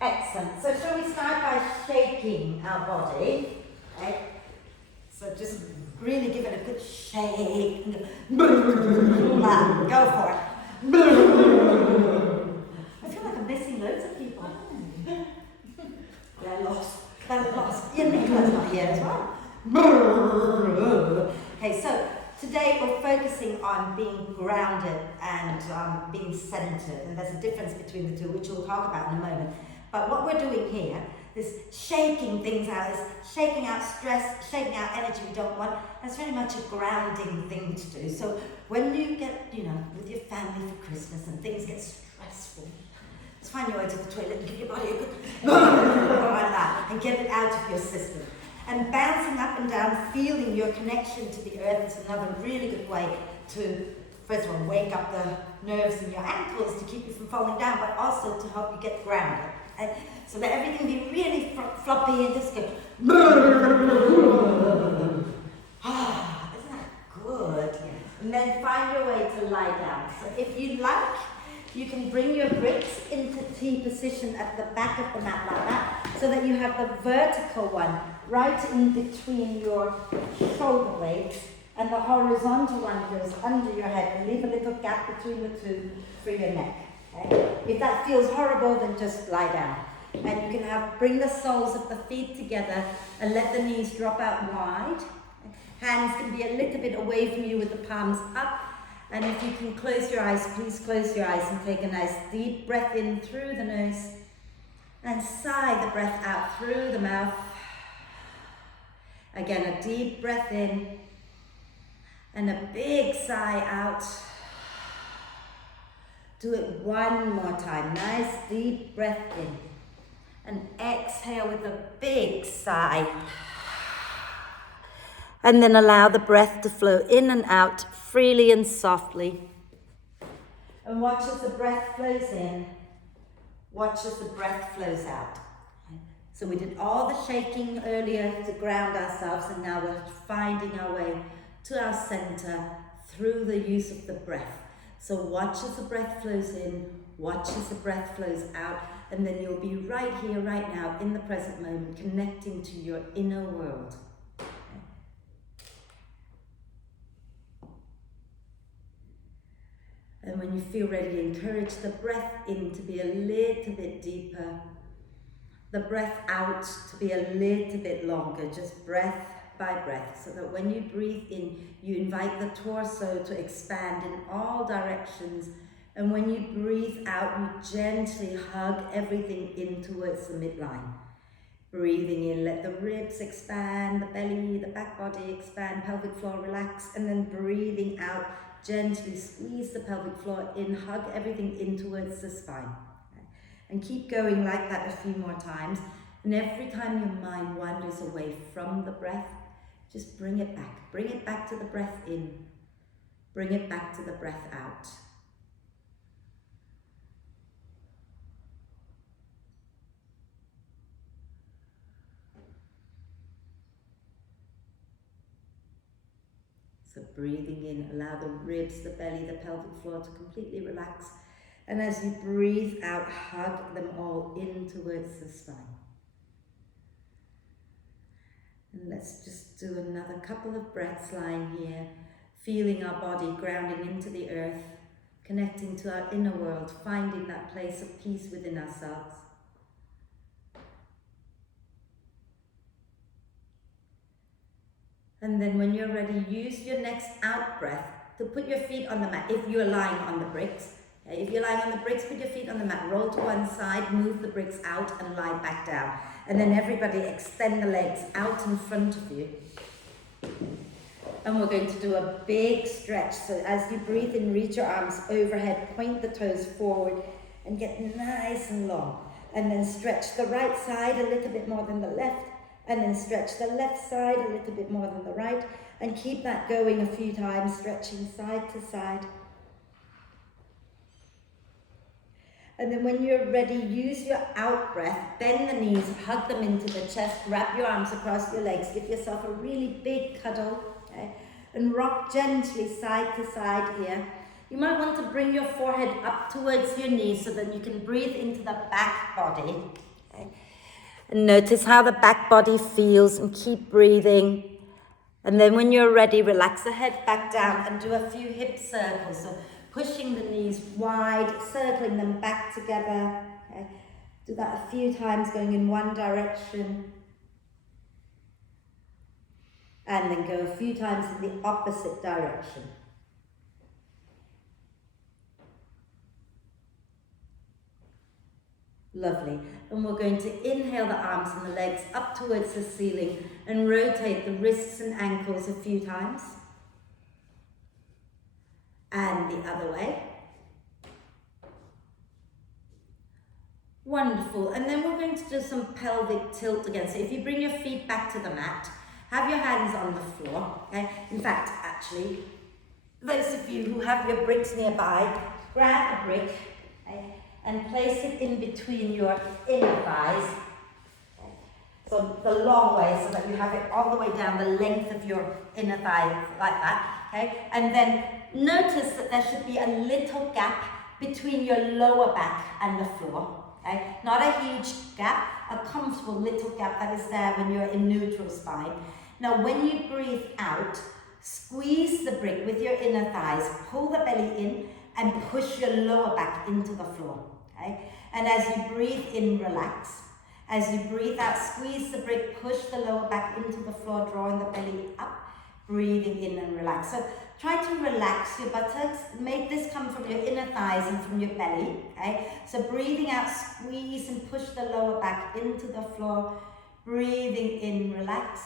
Excellent. So shall we start by shaking our body? Okay. So just really give it a good shake. Go for it. I feel like I'm missing loads of people. They're lost. Yeah, Nicola's not here as well. Okay, so today we're focusing on being grounded and being centered, and there's a difference between the two, which we'll talk about in a moment. But what we're doing here is shaking things out, is shaking out stress, shaking out energy we don't want. That's very much a grounding thing to do. So when you get, with your family for Christmas and things get stressful, just find your way to the toilet and give your body a good like that, and get it out of your system. And bouncing up and down, feeling your connection to the earth is another really good way to, first of all, wake up the nerves in your ankles to keep you from falling down, but also to help you get grounded. And so that everything be really floppy and just go. Isn't that good? And then find your way to lie down. So if you like, you can bring your bricks into T position at the back of the mat like that, so that you have the vertical one right in between your shoulder blades, and the horizontal one goes under your head, and leave a little gap between the two for your neck. Okay? If that feels horrible, then just lie down. And you can bring the soles of the feet together and let the knees drop out wide. Hands can be a little bit away from you with the palms up. And if you can close your eyes, please close your eyes and take a nice deep breath in through the nose and sigh the breath out through the mouth. Again, a deep breath in and a big sigh out. Do it one more time. Nice deep breath in and exhale with a big sigh. And then allow the breath to flow in and out freely and softly. And watch as the breath flows in. Watch as the breath flows out. So we did all the shaking earlier to ground ourselves, and now we're finding our way to our center through the use of the breath. So watch as the breath flows in, watch as the breath flows out, and then you'll be right here, right now, in the present moment, connecting to your inner world. And when you feel ready, encourage the breath in to be a little bit deeper, the breath out to be a little bit longer, just breath by breath, so that when you breathe in, you invite the torso to expand in all directions, and when you breathe out, you gently hug everything in towards the midline. Breathing in, let the ribs expand, the belly, the back body expand, pelvic floor relax, and then breathing out, gently squeeze the pelvic floor in, hug everything in towards the spine. And keep going like that a few more times. And every time your mind wanders away from the breath, just bring it back. Bring it back to the breath in. Bring it back to the breath out. So breathing in, allow the ribs, the belly, the pelvic floor to completely relax. And as you breathe out, hug them all in towards the spine. And let's just do another couple of breaths lying here, feeling our body grounding into the earth, connecting to our inner world, finding that place of peace within ourselves. And then when you're ready, use your next out breath to put your feet on the mat, if you're lying on the bricks. If you're lying on the bricks, put your feet on the mat, roll to one side, move the bricks out and lie back down. And then everybody extend the legs out in front of you. And we're going to do a big stretch. So as you breathe in, reach your arms overhead, point the toes forward and get nice and long. And then stretch the right side a little bit more than the left. And then stretch the left side a little bit more than the right. And keep that going a few times, stretching side to side. And then when you're ready, use your out breath, bend the knees, hug them into the chest, wrap your arms across your legs, give yourself a really big cuddle, okay? And rock gently side to side here. You might want to bring your forehead up towards your knees so that you can breathe into the back body. Okay? And notice how the back body feels and keep breathing. And then when you're ready, relax the head back down and do a few hip circles. So pushing the knees wide, circling them back together. Okay? Do that a few times, going in one direction. And then go a few times in the opposite direction. Lovely. And we're going to inhale the arms and the legs up towards the ceiling and rotate the wrists and ankles a few times. And the other way. Wonderful. And then we're going to do some pelvic tilt again. So if you bring your feet back to the mat, have your hands on the floor. Okay? In fact, actually, those of you who have your bricks nearby, grab a brick, okay, and place it in between your inner thighs. Okay? So the long way, so that you have it all the way down the length of your inner thigh, like that. Okay? And then notice that there should be a little gap between your lower back and the floor. Okay? Not a huge gap, a comfortable little gap that is there when you're in neutral spine. Now when you breathe out, squeeze the brick with your inner thighs, pull the belly in and push your lower back into the floor. Okay? And as you breathe in, relax. As you breathe out, squeeze the brick, push the lower back into the floor, drawing the belly up, breathing in and relax. So try to relax your buttocks. Make this come from your inner thighs and from your belly. Okay? So breathing out, squeeze and push the lower back into the floor. Breathing in, relax.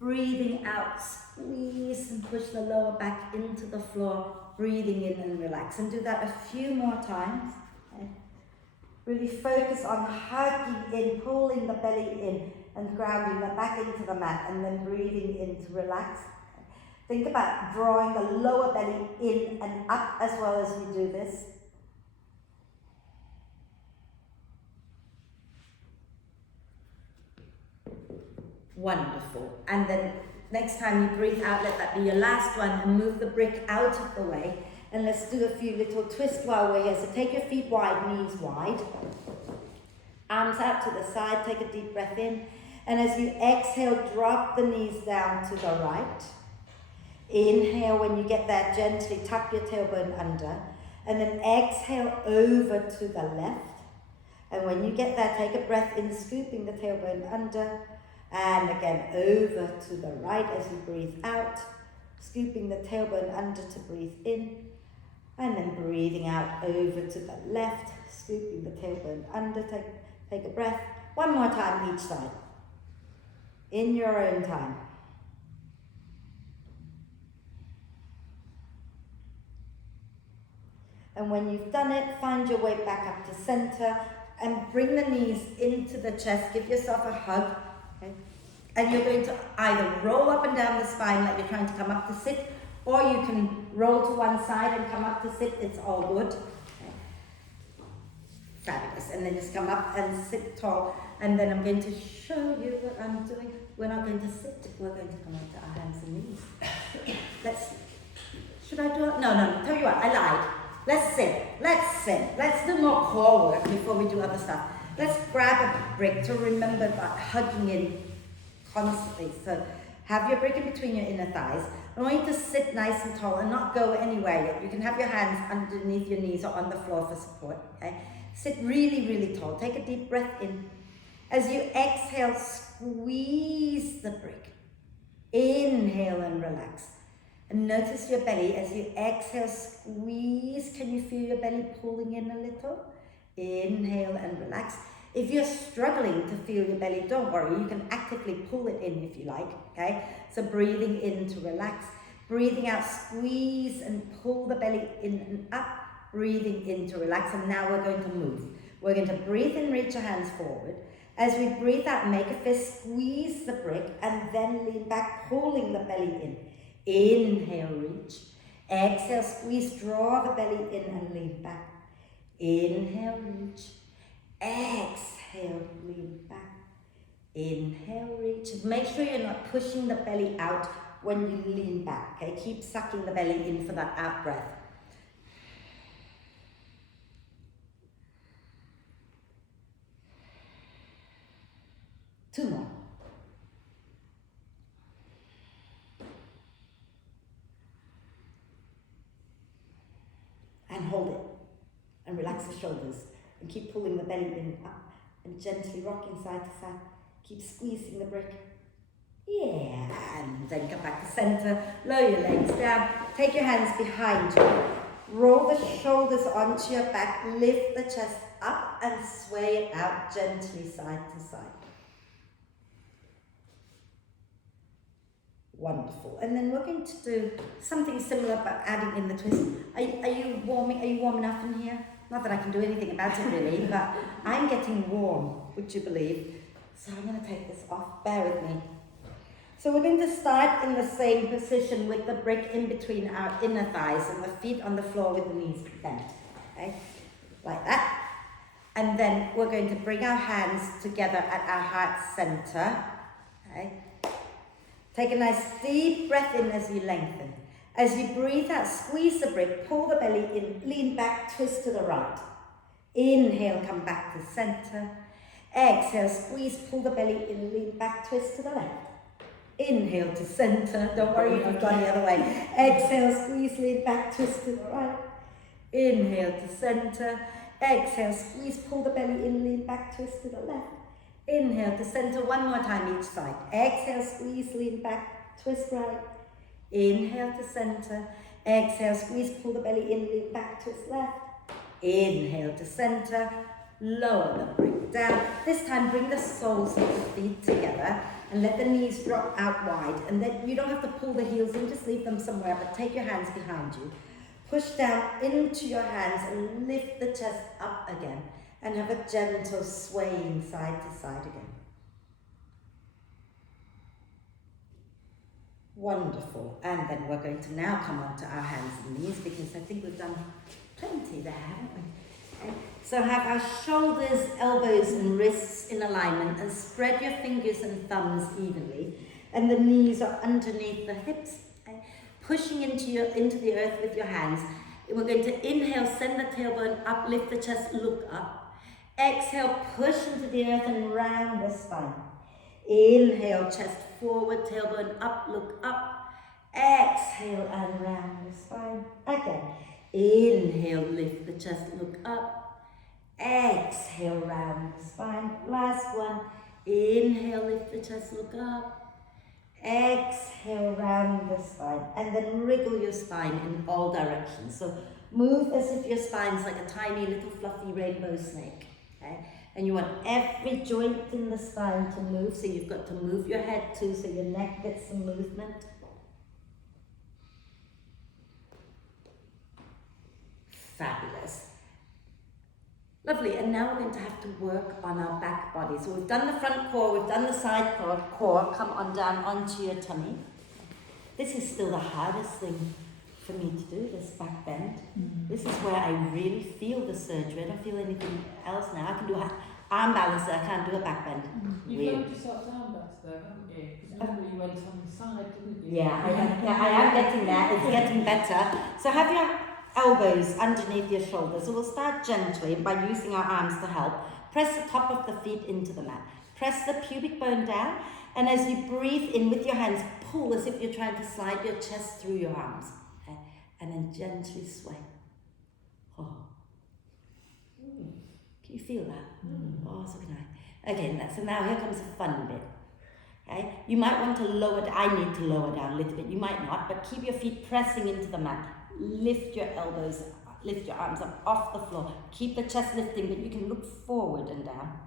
Breathing out, squeeze and push the lower back into the floor. Breathing in and relax. And do that a few more times. Okay? Really focus on hugging in, pulling the belly in and grounding the back into the mat, and then breathing in to relax. Think about drawing the lower belly in and up as well as you do this. Wonderful. And then next time you breathe out, let that be your last one, and move the brick out of the way. And let's do a few little twists while we're here. So take your feet wide, knees wide. Arms out to the side, take a deep breath in. And as you exhale, drop the knees down to the right. Inhale, when you get there, gently tuck your tailbone under. And then exhale over to the left. And when you get there, take a breath in, scooping the tailbone under. And again, over to the right as you breathe out. Scooping the tailbone under to breathe in. And then breathing out over to the left. Scooping the tailbone under, take a breath. One more time each side. In your own time. And when you've done it, find your way back up to center and bring the knees into the chest. Give yourself a hug. Okay? And you're going to either roll up and down the spine like you're trying to come up to sit, or you can roll to one side and come up to sit. It's all good. Okay? Fabulous. And then just come up and sit tall. And then I'm going to show you what I'm doing. We're not going to sit. We're going to come up to our hands and knees. Should I do it? No. Tell you what, I lied. Let's sit. Let's do more core work before we do other stuff. Let's grab a brick to remember about hugging in constantly. So have your brick in between your inner thighs. I want you to sit nice and tall and not go anywhere yet. You can have your hands underneath your knees or on the floor for support. Okay? Sit really, really tall. Take a deep breath in. As you exhale, squeeze the brick. Inhale and relax. And notice your belly. As you exhale, squeeze. Can you feel your belly pulling in a little? Inhale and relax. If you're struggling to feel your belly, don't worry. You can actively pull it in if you like. Okay? So breathing in to relax. Breathing out, squeeze and pull the belly in and up. Breathing in to relax. And now we're going to move. We're going to breathe in, reach your hands forward. As we breathe out, make a fist, squeeze the brick, and then lean back, pulling the belly in. Inhale, reach. Exhale, squeeze, draw the belly in and lean back. Inhale, reach. Exhale, lean back. Inhale, reach. Make sure you're not pushing the belly out when you lean back, okay? Keep sucking the belly in for that out breath. 2 more. And hold it. And relax the shoulders. And keep pulling the belly in up. And gently rocking side to side. Keep squeezing the brick. Yeah. And then come back to center. Lower your legs down. Take your hands behind you. Roll the shoulders onto your back. Lift the chest up and sway it out gently side to side. Wonderful. And then we're going to do something similar but adding in the twist. Are you warm enough in here? Not that I can do anything about it really, but I'm getting warm, would you believe? So I'm going to take this off. Bear with me. So we're going to start in the same position with the brick in between our inner thighs and the feet on the floor with the knees bent. Okay? Like that. And then we're going to bring our hands together at our heart center. Okay? Take a nice deep breath in as you lengthen. As you breathe out, squeeze the brick, pull the belly in, lean back, twist to the right. Inhale, come back to center. Exhale, squeeze, pull the belly in, lean back, twist to the left. Inhale to center. Don't worry if you've gone the other way. Exhale, squeeze, lean back, twist to the right. Inhale to center. Exhale, squeeze, pull the belly in, lean back, twist to the left. Inhale to center, one more time each side. Exhale, squeeze, lean back, twist right. Inhale to center. Exhale, squeeze, pull the belly in, lean back, twist left. Inhale to center. Lower the brick down. This time bring the soles of the feet together and let the knees drop out wide. And then you don't have to pull the heels in, just leave them somewhere, but take your hands behind you. Push down into your hands and lift the chest up again. And have a gentle swaying side to side again. Wonderful. And then we're going to now come onto our hands and knees because I think we've done plenty there, haven't we? Okay. So have our shoulders, elbows and wrists in alignment and spread your fingers and thumbs evenly. And the knees are underneath the hips. Okay. Pushing into the earth with your hands. We're going to inhale, send the tailbone up, lift the chest, look up. Exhale, push into the earth and round the spine. Inhale, chest forward, tailbone up, look up. Exhale and round the spine. Again. Inhale, lift the chest, look up. Exhale, round the spine. Last one. Inhale, lift the chest, look up. Exhale, round the spine. And then wriggle your spine in all directions. So move as if your spine's like a tiny little fluffy rainbow snake. Okay? And you want every joint in the spine to move, so you've got to move your head too, so your neck gets some movement. Fabulous. Lovely, and now we're going to have to work on our back body. So we've done the front core, we've done the side core, come on down onto your tummy. This is still the hardest thing for me to do, this back bend. This is where I really feel the surgery. I don't feel anything else now. I can do arm balance, I can't do a back bend. You've learned yourself to arm balance though, haven't you? Because remember you went on the side, didn't you? Yeah, I am getting there. It's getting better. So have your elbows underneath your shoulders. So we'll start gently by using our arms to help. Press the top of the feet into the mat. Press the pubic bone down. And as you breathe in with your hands, pull as if you're trying to slide your chest through your arms. Okay? And then gently sway. Oh. Can you feel that? Oh, so nice. Okay, so now here comes the fun bit. Okay? You might want to lower, I need to lower down a little bit. You might not, but keep your feet pressing into the mat. Lift your elbows, lift your arms up off the floor. Keep the chest lifting, but you can look forward and down.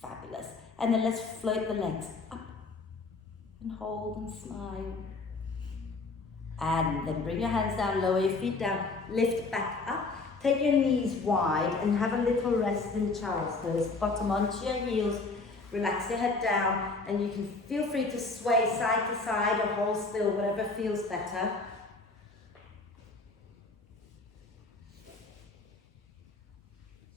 Fabulous. And then let's float the legs up and hold and smile. And then bring your hands down, lower your feet down, lift back up. Take your knees wide and have a little rest in child's pose. Bottom onto your heels, relax your head down, and you can feel free to sway side to side or hold still, whatever feels better.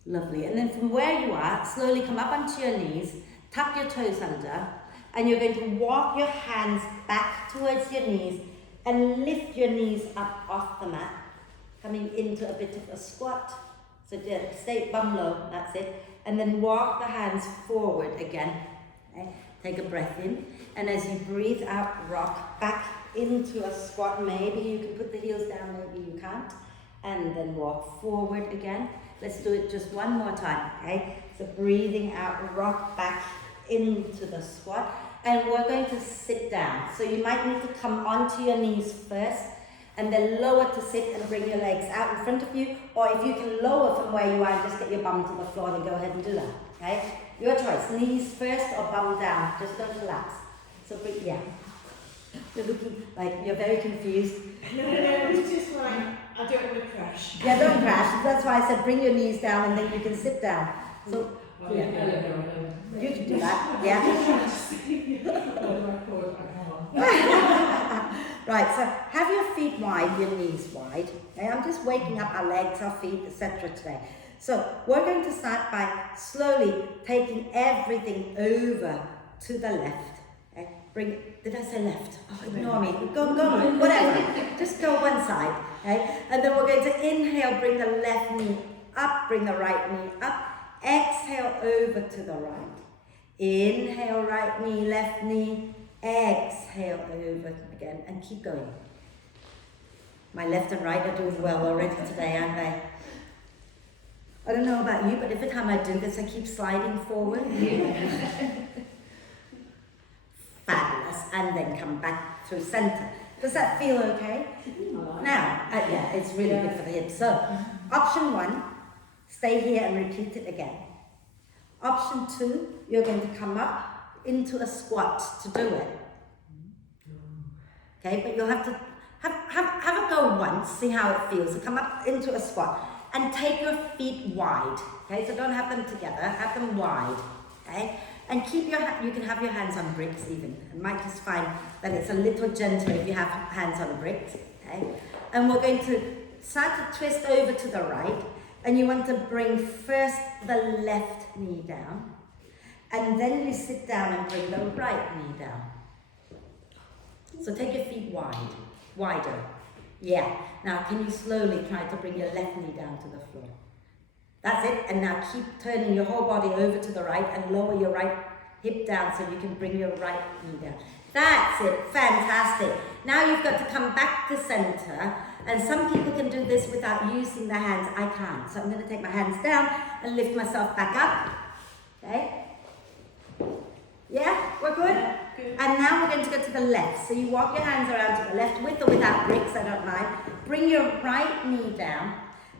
Lovely. And then from where you are, slowly come up onto your knees, tuck your toes under, and you're going to walk your hands back towards your knees and lift your knees up off the mat, coming into a bit of a squat. So stay bum low, that's it. And then walk the hands forward again, Okay? Take a breath in, and as you breathe out, rock back into a squat. Maybe you can put the heels down, maybe you can't. And then walk forward again. Let's do it just one more time, okay? So breathing out, rock back into the squat. And we're going to sit down. So you might need to come onto your knees first, and then lower to sit and bring your legs out in front of you. Or if you can lower from where you are, just get your bum to the floor, then go ahead and do that, okay? Your choice, knees first or bum down, just don't collapse. So breathe, yeah. You're looking like you're very confused. No, it's just like, I don't want to crash. Yeah, don't crash. That's why I said bring your knees down and then you can sit down. So, yeah. You can do that, yeah. Right, so have your feet wide, your knees wide. Okay, I'm just waking up our legs, our feet, etc. today. So we're going to start by slowly taking everything over to the left. Okay? Did I say left? Oh, ignore me. Go, whatever. Just go one side. Okay? And then we're going to inhale, bring the left knee up, bring the right knee up. Exhale over to the right. Inhale, right knee, left knee. Exhale over again and keep going. My left and right are doing well already today, aren't they? I don't know about you, but every time I do this, I keep sliding forward. Fabulous. And then come back through center. Does that feel okay? Now, yeah, it's really good for the hips. So, option 1, stay here and repeat it again. Option 2, you're going to come up into a squat to do it. Okay, but you'll have to have a go once, see how it feels. So come up into a squat and take your feet wide. Okay, so don't have them together, have them wide. Okay, and keep you can have your hands on bricks even. You might just find that it's a little gentler if you have hands on bricks. Okay, and we're going to start to twist over to the right, and you want to bring first the left knee down. And then you sit down and bring the right knee down. So take your feet wider. Yeah. Now can you slowly try to bring your left knee down to the floor? That's it. And now keep turning your whole body over to the right and lower your right hip down so you can bring your right knee down. That's it. Fantastic. Now you've got to come back to center. And some people can do this without using their hands. I can't. So I'm going to take my hands down and lift myself back up. Okay? Yeah, we're good? Good. And now we're going to go to the left. So you walk your hands around to the left with or without bricks, I don't mind. Bring your right knee down.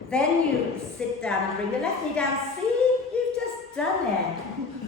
Then you sit down and bring your left knee down. See, you've just done it.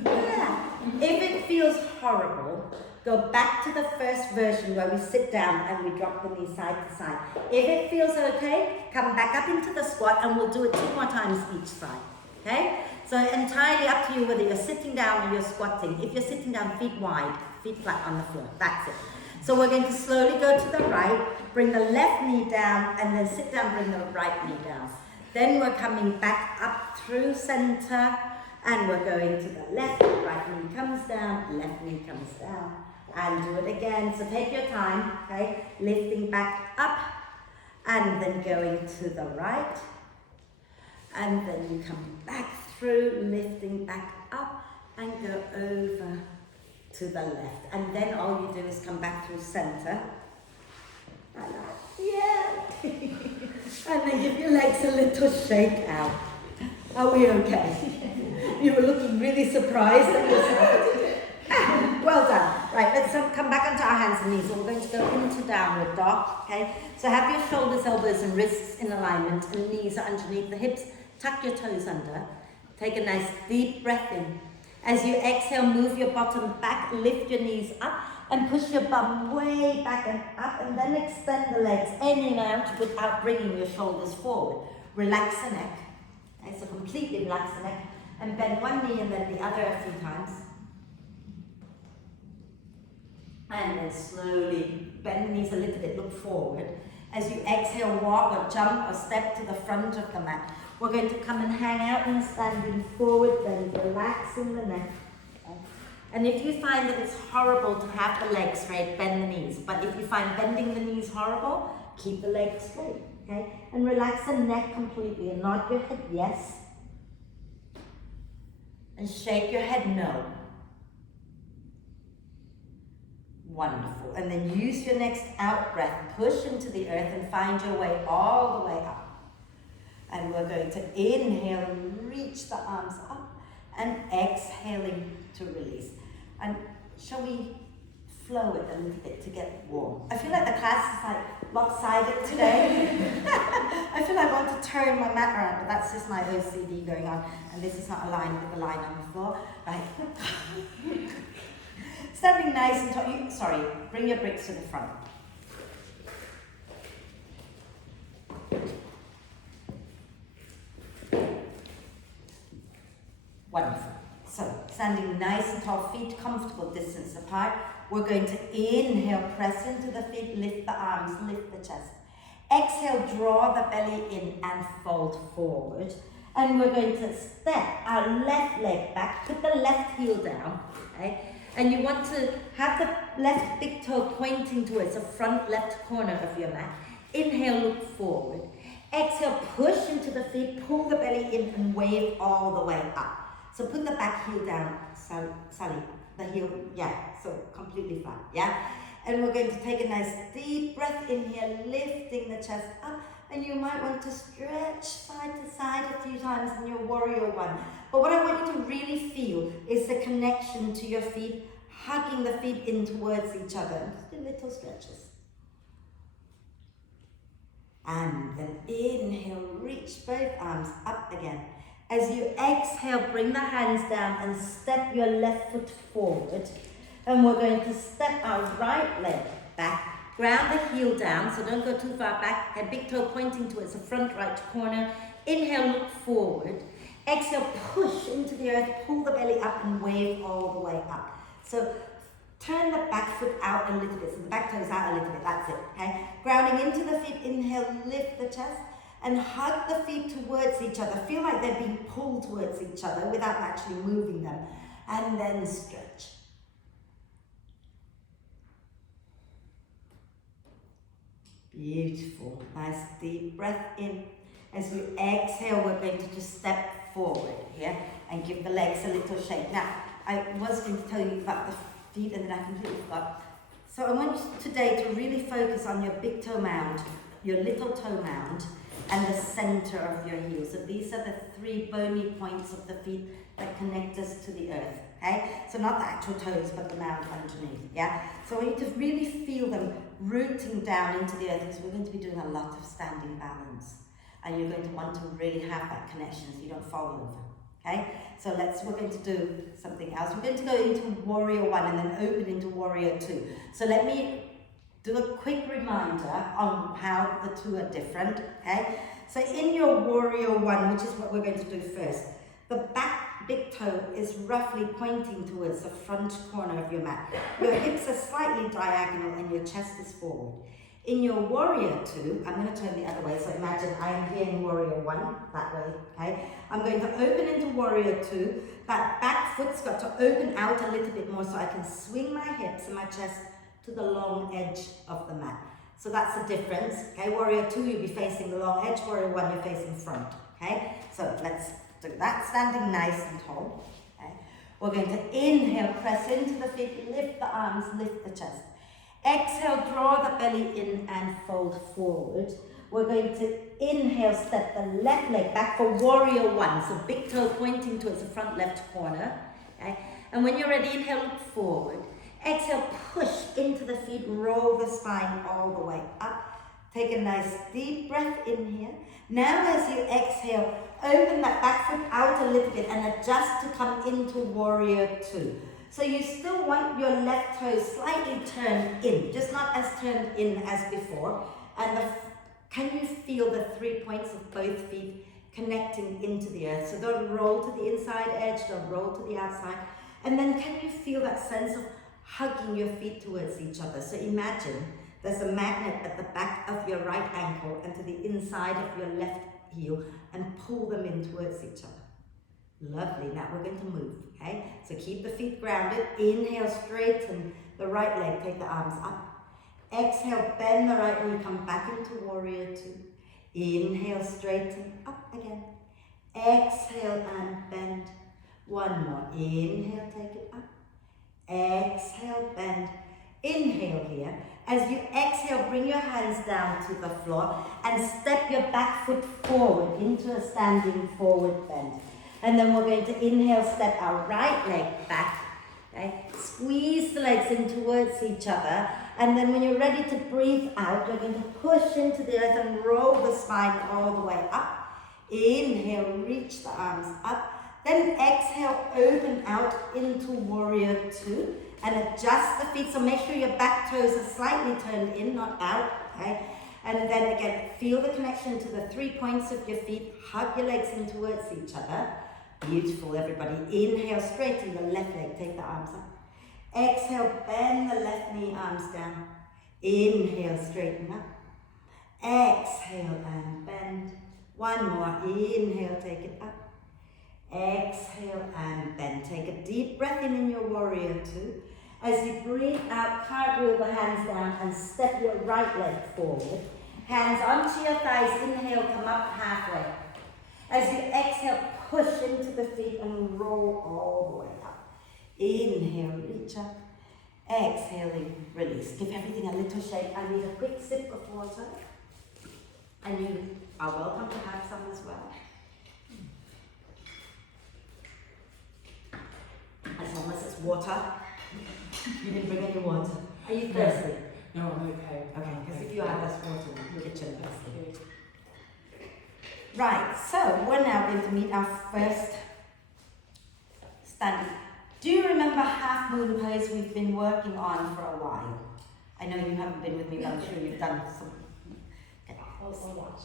Yeah. If it feels horrible, go back to the first version where we sit down and we drop the knee side to side. If it feels okay, come back up into the squat and we'll do it 2 more times each side. Okay? So entirely up to you whether you're sitting down or you're squatting. If you're sitting down, feet wide, feet flat on the floor. That's it. So we're going to slowly go to the right, bring the left knee down, and then sit down, bring the right knee down. Then we're coming back up through center, and we're going to the left, right knee comes down, left knee comes down, and do it again. So take your time, okay? Lifting back up, and then going to the right, and then you come back through, lifting back up and go over to the left. And then all you do is come back through center. And yeah. And then give your legs a little shake out. Are we okay? You were looking really surprised at yourself. Well done. Right, let's come back onto our hands and knees. So we're going to go into downward dog. Okay? So have your shoulders, elbows and wrists in alignment and knees are underneath the hips. Tuck your toes under. Take a nice deep breath in. As you exhale, move your bottom back, lift your knees up and push your bum way back and up and then extend the legs any amount without bringing your shoulders forward. Relax the neck. Okay, so completely relax the neck and bend one knee and then the other a few times. And then slowly bend the knees a little bit, look forward. As you exhale, walk or jump or step to the front of the mat. We're going to come and hang out and standing forward, then relaxing the neck. Okay. And if you find that it's horrible to have the legs straight, bend the knees. But if you find bending the knees horrible, keep the legs straight. Okay? And relax the neck completely and nod your head yes. And shake your head no. Wonderful. And then use your next out breath. Push into the earth and find your way all the way up. And we're going to inhale and reach the arms up and exhaling to release. And shall we flow it a little bit to get warm? I feel like the class is like lopsided today. I feel like I want to turn my mat around, but that's just my OCD going on. And this is not aligned with the line on the floor. Right. Standing nice and tall. Bring your bricks to the front. Wonderful. So, standing nice and tall, feet comfortable distance apart. We're going to inhale, press into the feet, lift the arms, lift the chest. Exhale, draw the belly in and fold forward. And we're going to step our left leg back, put the left heel down, okay? And you want to have the left big toe pointing towards the front left corner of your mat. Inhale, look forward. Exhale, push into the feet, pull the belly in and wave all the way up. So put the back heel down, Sally. The heel, so completely flat, And we're going to take a nice deep breath in here, lifting the chest up. And you might want to stretch side to side a few times in your warrior one. But what I want you to really feel is the connection to your feet, hugging the feet in towards each other. Just do little stretches. And then inhale, reach both arms up again. As you exhale, bring the hands down and step your left foot forward. And we're going to step our right leg back. Ground the heel down, so don't go too far back. Head big toe pointing towards the front right corner. Inhale, look forward. Exhale, push into the earth, pull the belly up and wave all the way up. So turn the back foot out a little bit, so the back toes out a little bit, that's it, okay? Grounding into the feet, inhale, lift the chest, and hug the feet towards each other. Feel like they're being pulled towards each other without actually moving them. And then stretch. Beautiful. Nice deep breath in. As we exhale, we're going to just step forward here and give the legs a little shake. Now, I was going to tell you about the feet and then I completely forgot. So I want you today to really focus on your big toe mound, your little toe mound, and the center of your heel. So these are the three bony points of the feet that connect us to the earth. Okay? So not the actual toes, but the mound underneath, So I want you to really feel them rooting down into the earth, because we're going to be doing a lot of standing balance. And you're going to want to really have that connection so you don't fall over, okay? So we're going to do something else. We're going to go into warrior one and then open into warrior two. So let me do a quick reminder on how the two are different, okay? So in your warrior one, which is what we're going to do first, the back big toe is roughly pointing towards the front corner of your mat. Your hips are slightly diagonal and your chest is forward. In your warrior two, I'm going to turn the other way, so imagine I am here in warrior one, that way, okay? I'm going to open into warrior two. That back foot's got to open out a little bit more so I can swing my hips and my chest to the long edge of the mat. So that's the difference, okay? Warrior two, you'll be facing the long edge. Warrior one, you're facing front, okay? So let's do that, standing nice and tall, okay? We're going to inhale, press into the feet, lift the arms, lift the chest. Exhale, draw the belly in and fold forward. We're going to inhale, step the left leg back for warrior one. So big toe pointing towards the front left corner, okay? And when you're ready, inhale, look forward. Exhale, push into the feet, roll the spine all the way up. Take a nice deep breath in here. Now as you exhale, open that back foot out a little bit and adjust to come into warrior two. So you still want your left toe slightly turned in, just not as turned in as before. And can you feel the 3 points of both feet connecting into the earth? So don't roll to the inside edge, don't roll to the outside. And then can you feel that sense of hugging your feet towards each other? So imagine there's a magnet at the back of your right ankle and to the inside of your left heel, and pull them in towards each other. Lovely. Now we're going to move, okay? So keep the feet grounded. Inhale, straighten the right leg, take the arms up. Exhale, bend the right knee, come back into warrior two. Inhale, straighten, up again. Exhale and bend. One more. Inhale, take it up. Exhale, bend. Inhale here. As you exhale, bring your hands down to the floor and step your back foot forward into a standing forward bend. And then we're going to inhale, step our right leg back. Okay? Squeeze the legs in towards each other. And then when you're ready to breathe out, you're going to push into the earth and roll the spine all the way up. Inhale, reach the arms up. Then exhale, open out into warrior two. And adjust the feet, so make sure your back toes are slightly turned in, not out, okay? And then again, feel the connection to the 3 points of your feet, hug your legs in towards each other. Beautiful, everybody. Inhale, straighten the left leg, take the arms up. Exhale, bend the left knee, arms down. Inhale, straighten up. Exhale and bend. One more, inhale, take it up. Exhale and bend. Take a deep breath in your warrior two. As you breathe out, cartwheel the hands down and step your right leg forward. Hands onto your thighs. Inhale, come up halfway. As you exhale, push into the feet and roll all the way up. Inhale, reach up. Exhaling, release. Give everything a little shake. I need a quick sip of water. And you are welcome to have some as well. As long as it's water. You didn't bring any water. Are you thirsty? No, I'm okay. Okay, because if you have this water in the kitchen, thirsty. Right, so we're now going to meet our first standing. Do you remember half moon pose we've been working on for a while? I know you haven't been with me, but I'm sure you've done some. Okay. I'll watch.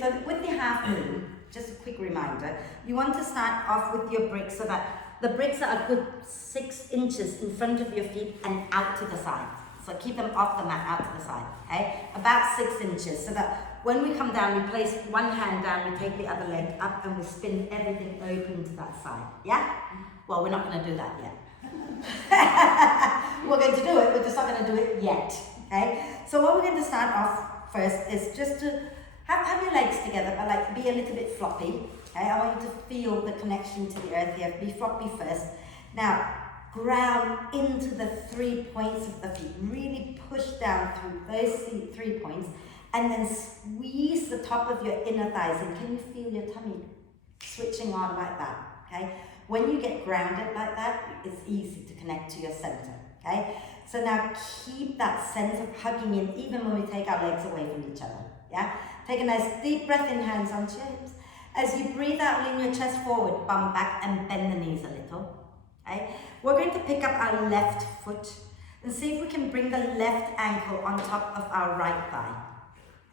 So with the half moon, just a quick reminder, you want to start off with your bricks so that the bricks are a good 6 inches in front of your feet and out to the side. So keep them off the mat, out to the side, okay? About 6 inches, so that when we come down, we place one hand down, we take the other leg up, and we spin everything open to that side, yeah? Well, we're not going to do that yet. We're going to do it, we're just not going to do it yet, okay? So what we're going to start off first is just to have your legs together, but like be a little bit floppy. Okay, I want you to feel the connection to the earth here. Be floppy first. Now, ground into the 3 points of the feet. Really push down through those 3 points, and then squeeze the top of your inner thighs. And can you feel your tummy switching on like that? Okay. When you get grounded like that, it's easy to connect to your center. Okay. So now keep that sense of hugging in, even when we take our legs away from each other. Yeah. Take a nice deep breath in, hands on your hips. As you breathe out, lean your chest forward, bum back, and bend the knees a little. Okay? We're going to pick up our left foot and see if we can bring the left ankle on top of our right thigh.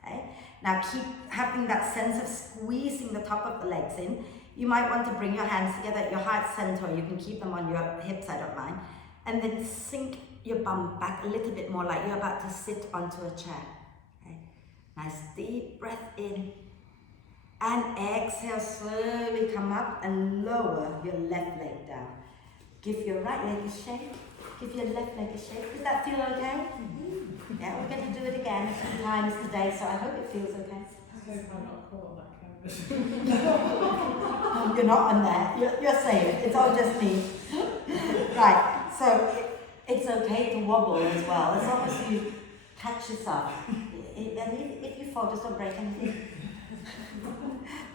Okay? Now keep having that sense of squeezing the top of the legs in. You might want to bring your hands together at your heart center, or you can keep them on your hips, I don't mind. And then sink your bum back a little bit more, like you're about to sit onto a chair. Okay? Nice deep breath in. And exhale, slowly come up and lower your left leg down. Give your right leg a shake. Give your left leg a shake. Does that feel okay? Mm-hmm. Yeah, we're going to do it again a few times today, so I hope it feels okay. I hope I'm not caught on that camera. No, you're not on there. You're safe. It's all just me. Right, so it's okay to wobble as well, as long as you catch yourself. If you fall, just don't break anything.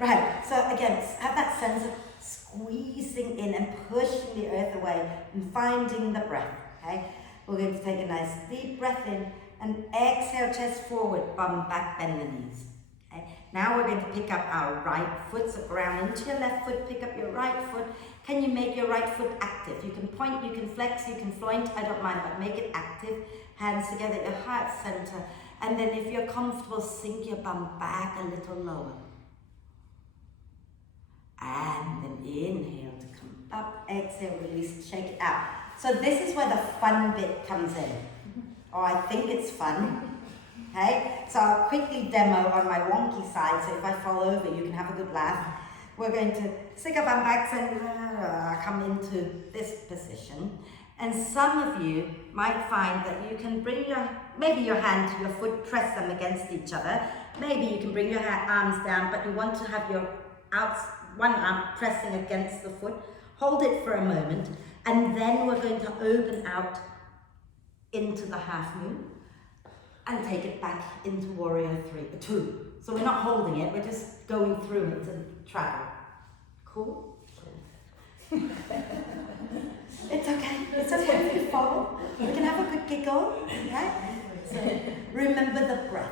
Right, so again, have that sense of squeezing in and pushing the earth away and finding the breath, okay? We're going to take a nice deep breath in and exhale, chest forward, bum back, bend the knees. Okay? Now we're going to pick up our right foot, so ground into your left foot, pick up your right foot. Can you make your right foot active? You can point, you can flex, you can floint, I don't mind, but make it active. Hands together at your heart center. And then if you're comfortable, sink your bum back a little lower. And then inhale to come up, exhale, release, shake it out. So this is where the fun bit comes in. Or I think it's fun. Okay, so I'll quickly demo on my wonky side, so if I fall over, you can have a good laugh. We're going to stick our bum back and come into this position. And some of you might find that you can bring maybe your hand to your foot, press them against each other. Maybe you can bring your arms down, but you want to have your one arm pressing against the foot. Hold it for a moment, and then we're going to open out into the half moon, and take it back into warrior 2. So we're not holding it, we're just going through it to travel. Cool? It's okay if you fall. We can have a good giggle, right? So remember the breath,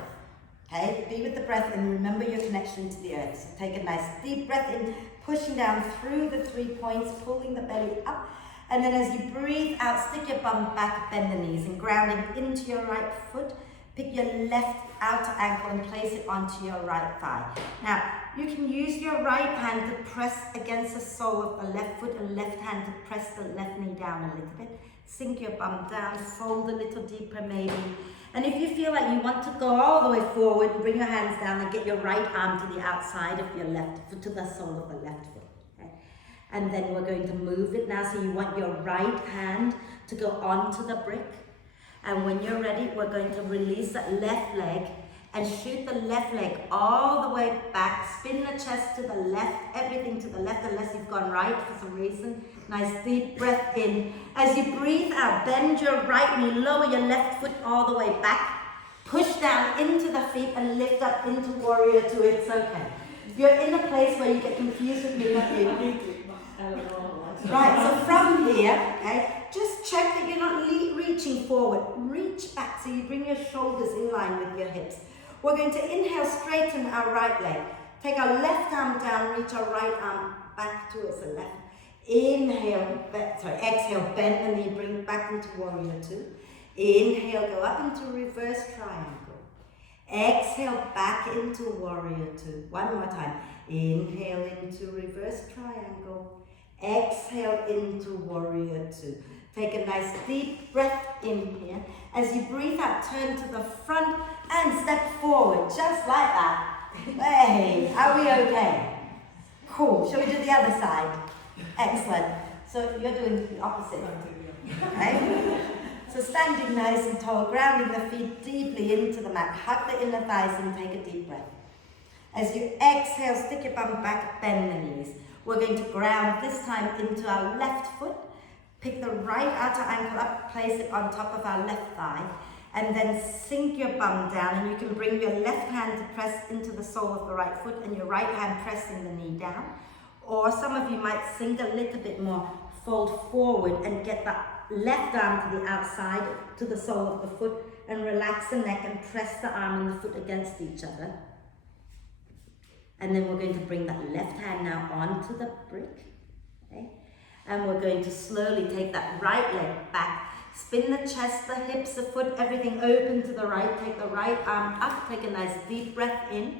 okay? Be with the breath and remember your connection to the earth. So take a nice deep breath in, pushing down through the 3 points, pulling the belly up. And then as you breathe out, stick your bum back, bend the knees, and grounding into your right foot. Pick your left outer ankle and place it onto your right thigh. Now, you can use your right hand to press against the sole of the left foot and left hand to press the left knee down a little bit. Sink your bum down, fold a little deeper maybe. And if you feel like you want to go all the way forward, bring your hands down and get your right arm to the outside of your left foot, to the sole of the left foot. Okay? And then we're going to move it now. So you want your right hand to go onto the brick. And when you're ready, we're going to release that left leg and shoot the left leg all the way back. Spin the chest to the left, everything to the left unless you've gone right for some reason. Nice deep breath in. As you breathe out, bend your right knee, lower your left foot all the way back. Push down into the feet and lift up into warrior 2. It's okay. You're in a place where you get confused with me, not you. Right, so from here, okay, just check that you're not reaching forward. Reach back so you bring your shoulders in line with your hips. We're going to inhale, straighten our right leg. Take our left arm down, reach our right arm back towards the left. Inhale, exhale, bend the knee, bring it back into warrior 2. Inhale, go up into reverse triangle. Exhale, back into warrior 2. One more time. Inhale into reverse triangle. Exhale into warrior 2. Take a nice deep breath in here. As you breathe out, turn to the front and step forward, just like that. Hey, are we okay? Cool. Shall we do the other side? Excellent. So you're doing the opposite. Okay? So standing nice and tall, grounding the feet deeply into the mat. Hug the inner thighs and take a deep breath. As you exhale, stick your bum back, bend the knees. We're going to ground this time into our left foot. Pick the right outer ankle up, place it on top of our left thigh, and then sink your bum down. And you can bring your left hand to press into the sole of the right foot and your right hand pressing the knee down. Or some of you might sink a little bit more, fold forward and get that left arm to the outside, to the sole of the foot, and relax the neck and press the arm and the foot against each other. And then we're going to bring that left hand now onto the brick, okay? And we're going to slowly take that right leg back, spin the chest, the hips, the foot, everything open to the right. Take the right arm up, take a nice deep breath in.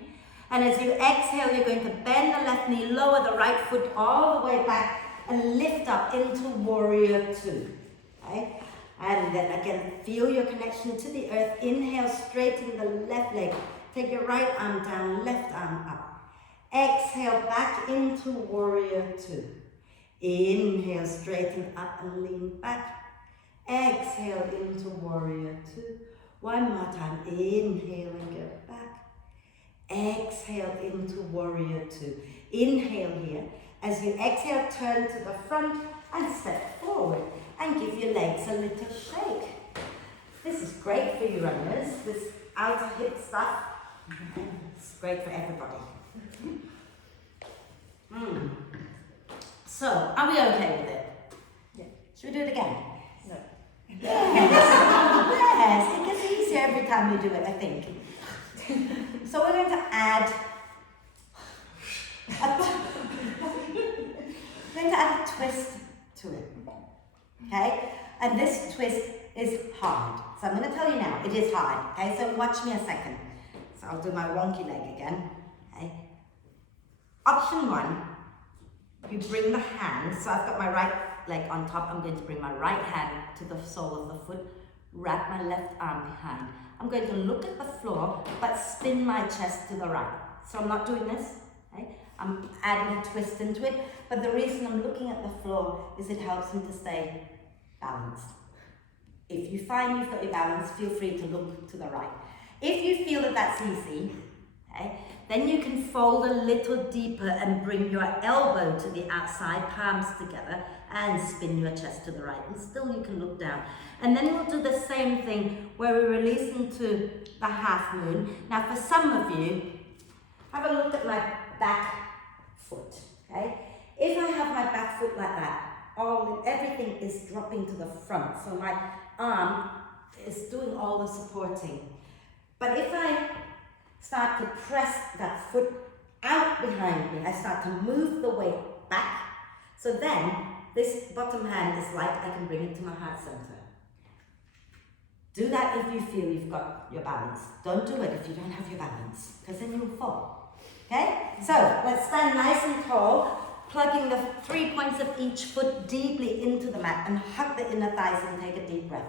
And as you exhale, you're going to bend the left knee, lower the right foot all the way back, and lift up into warrior 2, okay? And then again, feel your connection to the earth. Inhale, straighten the left leg. Take your right arm down, left arm up. Exhale, back into warrior 2. Inhale, straighten up and lean back. Exhale into warrior 2. One more time. Inhale and go back. Exhale into warrior 2. Inhale here. As you exhale, turn to the front and step forward and give your legs a little shake. This is great for you runners, this outer hip stuff. It's great for everybody. So, are we okay with it? Yeah. Should we do it again? No. Yes, it gets easier every time you do it, I think. So we're going to add a twist to it. Okay? And this twist is hard. So I'm going to tell you now, it is hard. Okay, so watch me a second. So I'll do my wonky leg again. Okay? Option 1, you bring the hand. So I've got my right leg on top. I'm going to bring my right hand to the sole of the foot, wrap my left arm behind. I'm going to look at the floor, but spin my chest to the right. So I'm not doing this. Okay? I'm adding a twist into it. But the reason I'm looking at the floor is it helps me to stay balanced. If you find you've got your balance, feel free to look to the right. If you feel that that's easy, Okay? Then you can fold a little deeper and bring your elbow to the outside, palms together, and spin your chest to the right. And still you can look down. And then we'll do the same thing where we release into the half moon. Now for some of you, have a look at my back foot, okay? If I have my back foot like that, everything is dropping to the front. So my arm is doing all the supporting. But if I start to press that foot out behind me, I start to move the weight back. So then this bottom hand is like I can bring it to my heart center. Do that if you feel you've got your balance. Don't do it if you don't have your balance, because then you'll fall. Okay? So let's stand nice and tall, plugging the 3 points of each foot deeply into the mat and hug the inner thighs and take a deep breath.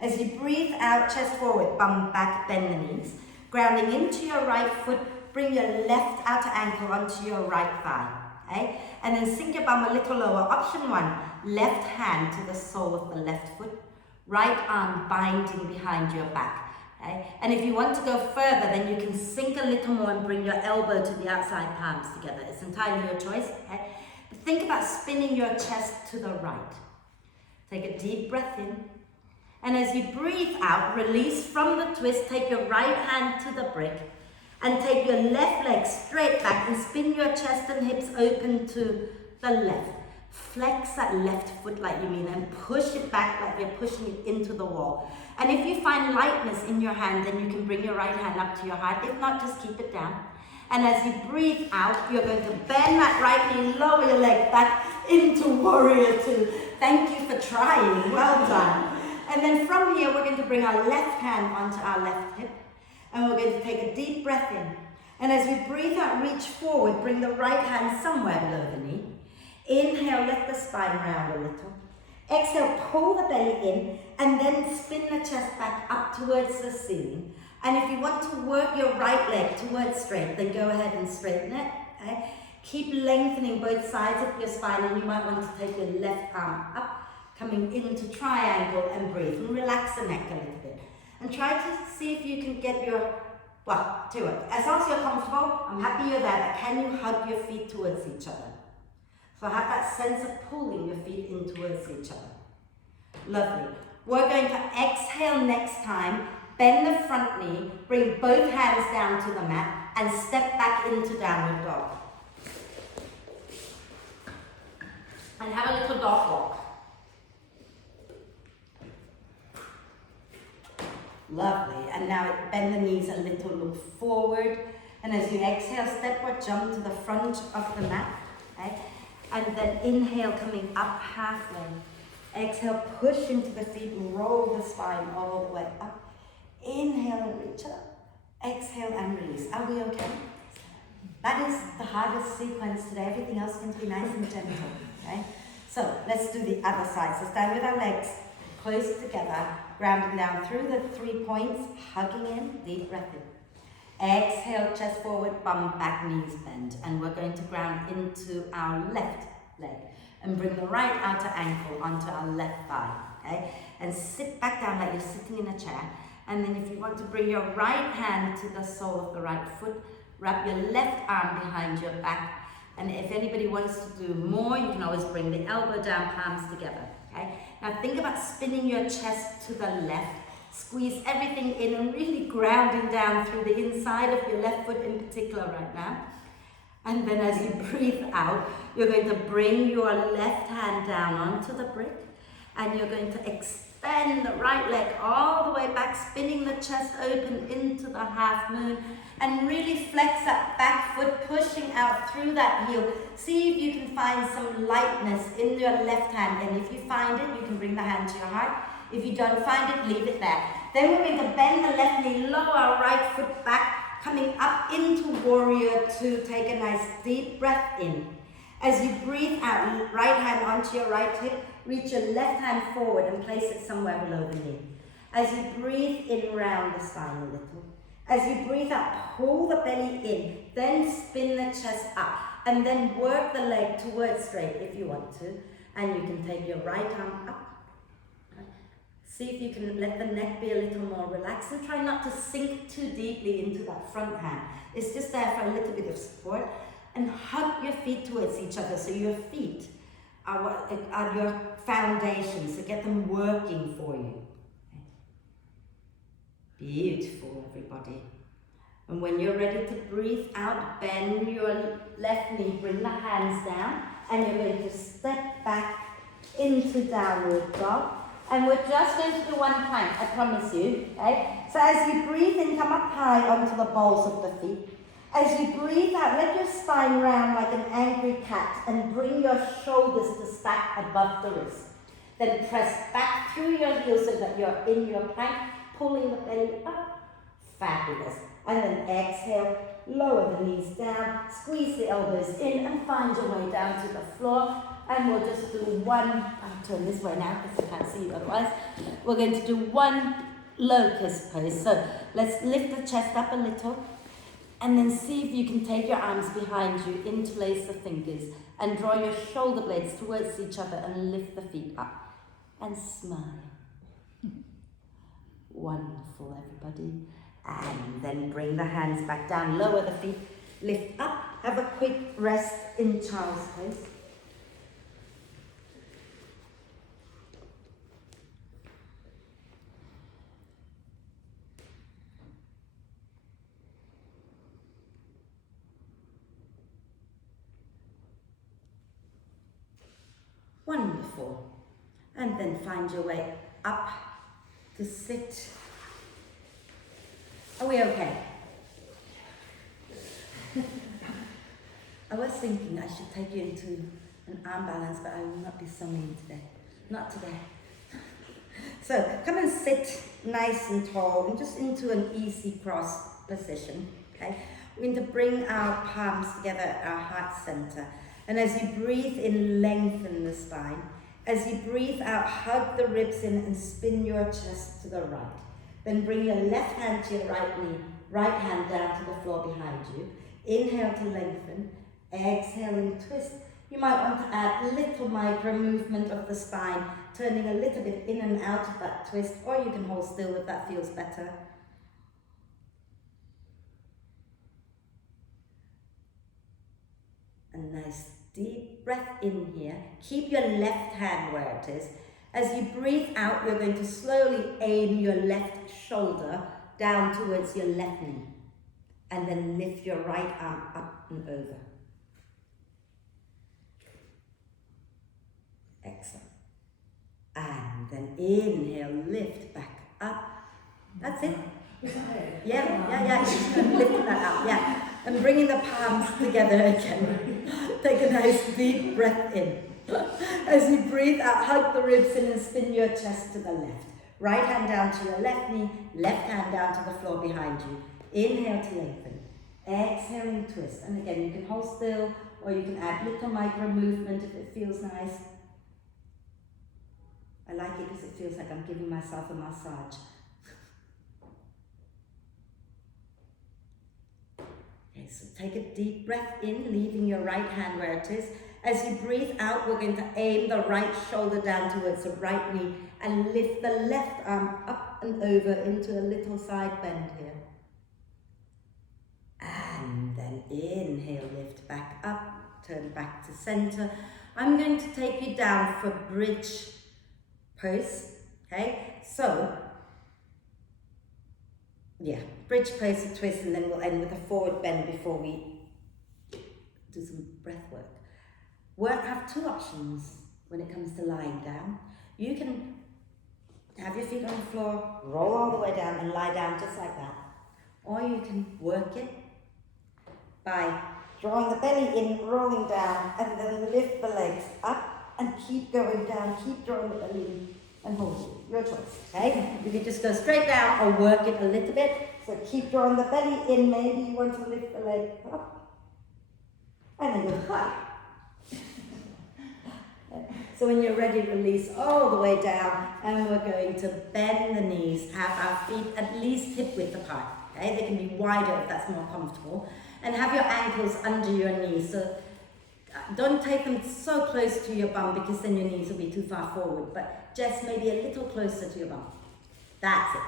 As you breathe out, chest forward, bum back, bend the knees. Grounding into your right foot, bring your left outer ankle onto your right thigh. Okay? And then sink your bum a little lower. Option 1, left hand to the sole of the left foot, right arm binding behind your back. Okay? And if you want to go further, then you can sink a little more and bring your elbow to the outside palms together. It's entirely your choice. Okay? But think about spinning your chest to the right. Take a deep breath in. And as you breathe out, release from the twist, take your right hand to the brick and take your left leg straight back and spin your chest and hips open to the left. Flex that left foot like you mean and push it back like you're pushing it into the wall. And if you find lightness in your hand, then you can bring your right hand up to your heart. If not, just keep it down. And as you breathe out, you're going to bend that right knee, lower your leg back into warrior two. Thank you for trying. Well done. And then from here, we're going to bring our left hand onto our left hip. And we're going to take a deep breath in. And as we breathe out, reach forward, bring the right hand somewhere below the knee. Inhale, let the spine round a little. Exhale, pull the belly in, and then spin the chest back up towards the ceiling. And if you want to work your right leg towards straight, then go ahead and straighten it. Okay? Keep lengthening both sides of your spine, and you might want to take your left arm up, coming into triangle and breathe. And relax the neck a little bit. And try to see if you can get your, to it. As long as you're comfortable, I'm happy you're there, but can you hug your feet towards each other? So have that sense of pulling your feet in towards each other. Lovely. We're going to exhale next time, bend the front knee, bring both hands down to the mat, and step back into downward dog. And have a little dog walk. Lovely. And now bend the knees a little, look forward. And as you exhale, step or jump to the front of the mat. Okay? And then inhale, coming up halfway. Exhale, push into the feet, roll the spine all the way up. Inhale and reach up. Exhale and release. Are we okay? That is the hardest sequence today. Everything else can be nice and gentle. Okay? So let's do the other side. So stand with our legs close together, grounding down through the 3 points, hugging in, deep breath in. Exhale, chest forward, bum back, knees bend. And we're going to ground into our left leg and bring the right outer ankle onto our left thigh. Okay? And sit back down like you're sitting in a chair. And then if you want to bring your right hand to the sole of the right foot, wrap your left arm behind your back. And if anybody wants to do more, you can always bring the elbow down, palms together. Okay? Now think about spinning your chest to the left. Squeeze everything in and really grounding down through the inside of your left foot in particular right now. And then as you breathe out, you're going to bring your left hand down onto the brick. And you're going to extend the right leg all the way back, spinning the chest open into the half moon. And really flex that back foot, pushing out through that heel. See if you can find some lightness in your left hand. And if you find it, you can bring the hand to your heart. If you don't find it, leave it there. Then we're going to bend the left knee, lower our right foot back, coming up into warrior two. Take a nice deep breath in. As you breathe out, right hand onto your right hip, reach your left hand forward and place it somewhere below the knee. As you breathe in, round the spine a little. As you breathe out, pull the belly in, then spin the chest up, and then work the leg towards straight if you want to. And you can take your right arm up, See if you can let the neck be a little more relaxed and try not to sink too deeply into that front hand. It's just there for a little bit of support. And hug your feet towards each other so your feet are your foundation, so get them working for you. Beautiful, everybody. And when you're ready to breathe out, bend your left knee, bring the hands down, and you're going to step back into downward dog. And we're just going to do one plank, I promise you. Okay? So as you breathe in, come up high onto the balls of the feet. As you breathe out, let your spine round like an angry cat and bring your shoulders to stack above the wrist. Then press back through your heels so that you're in your plank, pulling the belly up. Fabulous. And then exhale, lower the knees down, squeeze the elbows in and find your way down to the floor. And we'll just do one, I'll turn this way now because I can't see you otherwise. We're going to do one locust pose. So let's lift the chest up a little. And then see if you can take your arms behind you, interlace the fingers, and draw your shoulder blades towards each other and lift the feet up. And smile. Wonderful, everybody. And then bring the hands back down, lower the feet, lift up, have a quick rest in child's pose. Wonderful. And then find your way up to sit. Are we okay? I was thinking I should take you into an arm balance, but I will not be so mean today. Not today. So come and sit nice and tall and just into an easy cross position. Okay? We're going to bring our palms together at our heart center. And as you breathe in, lengthen the spine. As you breathe out, hug the ribs in and spin your chest to the right. Then bring your left hand to your right knee, right hand down to the floor behind you. Inhale to lengthen, exhale and twist. You might want to add a little micro movement of the spine, turning a little bit in and out of that twist, or you can hold still if that feels better. A nice deep breath in here. Keep your left hand where it is. As you breathe out, you're going to slowly aim your left shoulder down towards your left knee. And then lift your right arm up and over. Excellent. And then inhale, lift back up. That's it. Yeah. Lift that up, yeah. And bringing the palms together again. Take a nice deep breath in. As you breathe out, hug the ribs in and spin your chest to the left. Right hand down to your left knee, left hand down to the floor behind you. Inhale to lengthen. Exhale and twist. And again, you can hold still or you can add little micro movement if it feels nice. I like it because it feels like I'm giving myself a massage. Okay, so take a deep breath in, leaving your right hand where it is. As you breathe out, we're going to aim the right shoulder down towards the right knee and lift the left arm up and over into a little side bend here. And then inhale, lift back up, turn back to center. I'm going to take you down for bridge pose, okay? So, yeah, bridge pose, a twist, and then we'll end with a forward bend before we do some breath work. We have two options when it comes to lying down. You can have your feet on the floor, roll all the way down and lie down just like that. Or you can work it by drawing the belly in, rolling down, and then lift the legs up and keep going down, keep drawing the belly in and hold it. Your choice, okay? You can just go straight down or work it a little bit. So keep drawing the belly in, maybe you want to lift the leg up. And then go high. So when you're ready, release all the way down, and we're going to bend the knees, have our feet at least hip width apart. Okay, they can be wider if that's more comfortable, and have your ankles under your knees. So Don't take them so close to your bum because then your knees will be too far forward, but just maybe a little closer to your bum. That's it.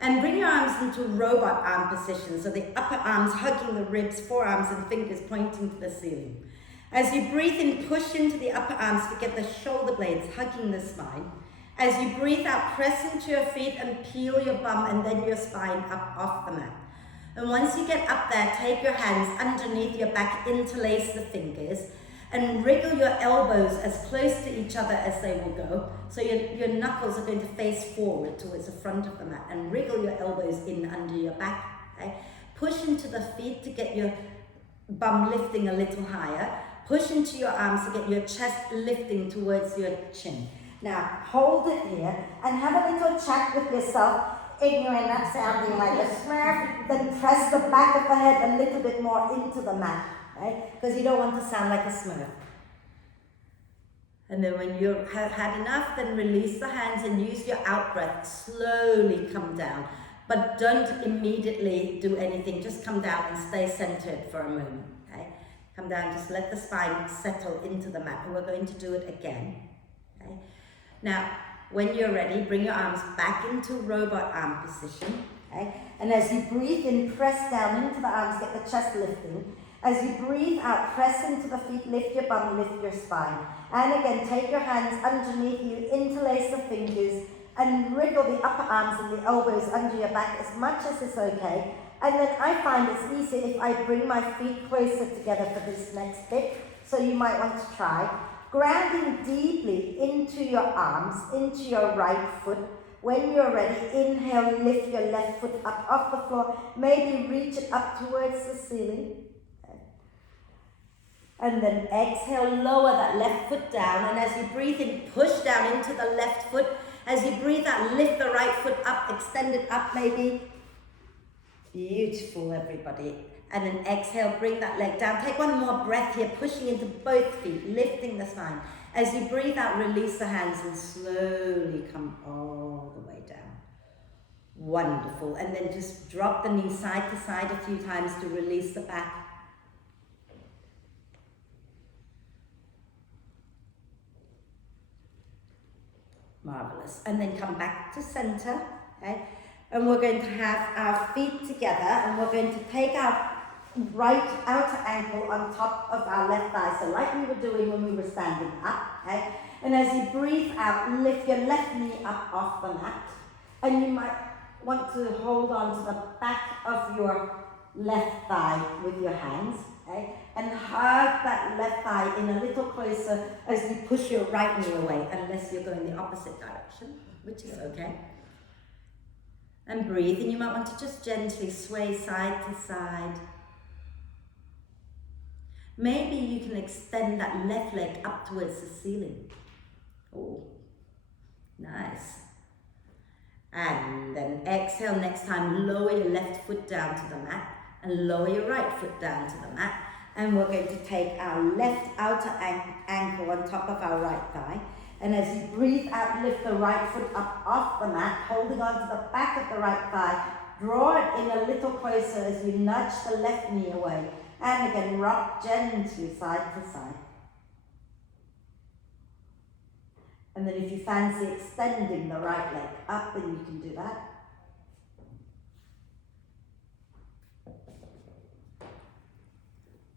And bring your arms into robot arm position, so the upper arms hugging the ribs, forearms and fingers pointing to the ceiling. As you breathe in, push into the upper arms to get the shoulder blades hugging the spine. As you breathe out, press into your feet and peel your bum and then your spine up off the mat. And once you get up there, take your hands underneath your back, interlace the fingers, and wriggle your elbows as close to each other as they will go. So your knuckles are going to face forward towards the front of the mat, and wriggle your elbows in under your back. Okay? Push into the feet to get your bum lifting a little higher. Push into your arms to get your chest lifting towards your chin. Now hold it here and have a little chat with yourself, ignorant, not sounding like a smurf. Then press the back of the head a little bit more into the mat, right? Because you don't want to sound like a smurf. And then when you've had enough, then release the hands and use your out breath. Slowly come down, but don't immediately do anything. Just come down and stay centered for a moment. Okay? Come down, just let the spine settle into the mat. And we're going to do it again. Okay? Now, when you're ready, bring your arms back into robot arm position. Okay? And as you breathe in, press down into the arms, get the chest lifting. As you breathe out, press into the feet, lift your bum, lift your spine. And again, take your hands underneath you, interlace the fingers, and wriggle the upper arms and the elbows under your back as much as is okay. And then I find it's easier if I bring my feet closer together for this next bit. So you might want to try. Grounding deeply into your arms, into your right foot. When you're ready, inhale, lift your left foot up off the floor. Maybe reach it up towards the ceiling. And then exhale, lower that left foot down. And as you breathe in, push down into the left foot. As you breathe out, lift the right foot up, extend it up maybe. Beautiful, everybody. And then exhale, bring that leg down. Take one more breath here, pushing into both feet, lifting the spine. As you breathe out, release the hands and slowly come all the way down. Wonderful. And then just drop the knees side to side a few times to release the back. Marvelous. And then come back to center. Okay? And we're going to have our feet together, and we're going to take our right outer ankle on top of our left thigh, so like we were doing when we were standing up. Okay? And as you breathe out, lift your left knee up off the mat, and you might want to hold on to the back of your left thigh with your hands, okay? And hug that left thigh in a little closer as you push your right knee away, unless you're going the opposite direction, which is okay. And breathe, and you might want to just gently sway side to side. Maybe you can extend that left leg up towards the ceiling. Oh, nice. And then exhale next time, lower your left foot down to the mat and lower your right foot down to the mat. And we're going to take our left outer ankle on top of our right thigh. And as you breathe out, lift the right foot up off the mat, holding on to the back of the right thigh. Draw it in a little closer as you nudge the left knee away. And again, rock gently side to side. And then if you fancy extending the right leg up, then you can do that.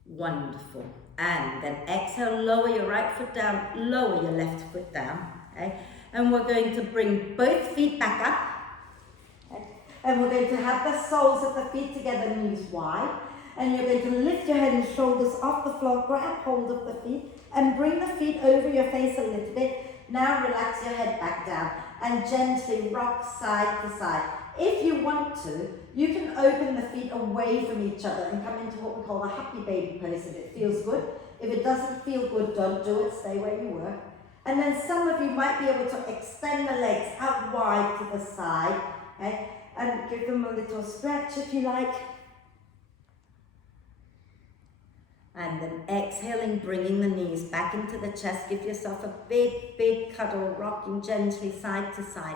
Wonderful. And then exhale, lower your right foot down, lower your left foot down. Okay? And we're going to bring both feet back up. Okay? And we're going to have the soles of the feet together, knees wide. And you're going to lift your head and shoulders off the floor, grab hold of the feet, and bring the feet over your face a little bit. Now relax your head back down and gently rock side to side. If you want to, you can open the feet away from each other and come into what we call a happy baby pose if it feels good. If it doesn't feel good, don't do it, stay where you were. And then some of you might be able to extend the legs out wide to the side, okay? And give them a little stretch if you like. And then exhaling, bringing the knees back into the chest. Give yourself a big, big cuddle, rocking gently side to side.